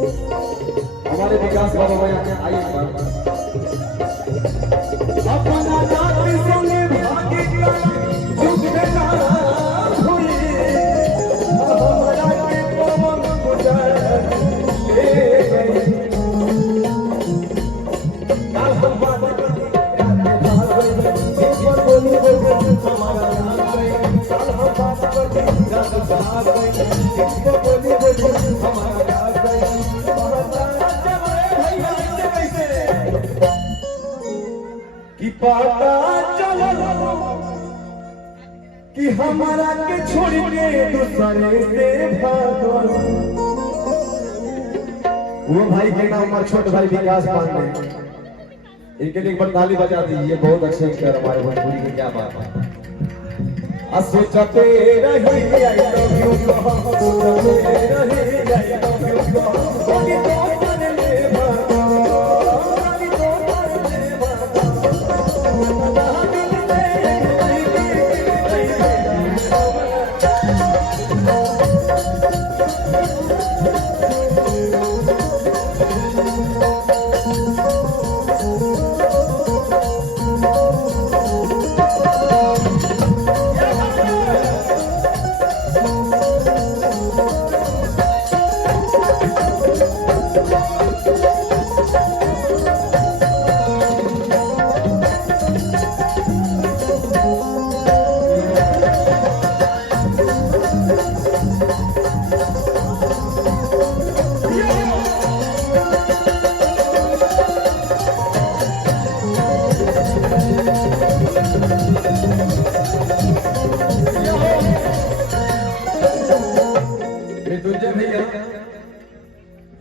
हमारे विकास बाबा भाई आइए अपना जाति संगे भागी का दुख ना हुई हमारा के पवन गुजर ले गई काल हम बात करते पर बोली हमारा नाम गई काल हम बात करते रात साहब गई पर बोली हमारा नाम गई कि पता चलो कि हमारा के छोड़ के दूसरे से भागो। वो भाई के नाम हमारे छोटे भाई विकास पांडे, इनके लिए एक बार ताली बजा दीजिए। बहुत अच्छे कर हमारे भोजपुरी की क्या बात है। सोचते रही आई लव यू सोचते रही आई लव यू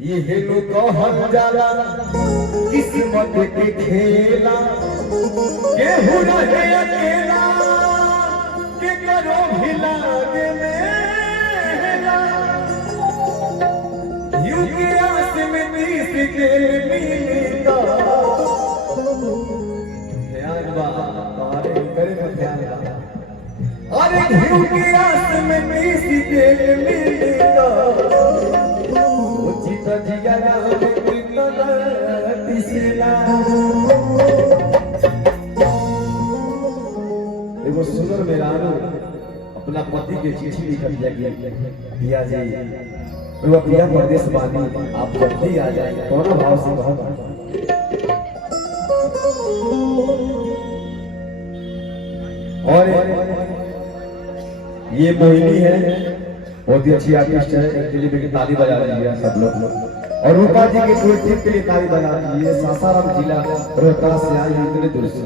ये हेलो कहल जाला किस्मत के खेला केहू रहे अकेला के करो भिला के मेला यू के आस में तीस के मिलता ध्यान बा तारे करे में ध्यान बा अरे यू के आस में तीस के मिलता एगो सुंदर मेहरारू अपना पति के चिट्ठी लिखल भैया जी वो प्रिया परदेश बानी आप जल्दी आ जाए दोनों भाव से बहुत और ये मोहिनी है बहुत ही अच्छी आर्टिस्ट है, इनके लिए ताली बजा दीजिए सब लोग। और रूपा जी के ट्रिप के लिए ताली बजा दीजिए। सासाराम जिला रोहतास से आई इतने दूर से।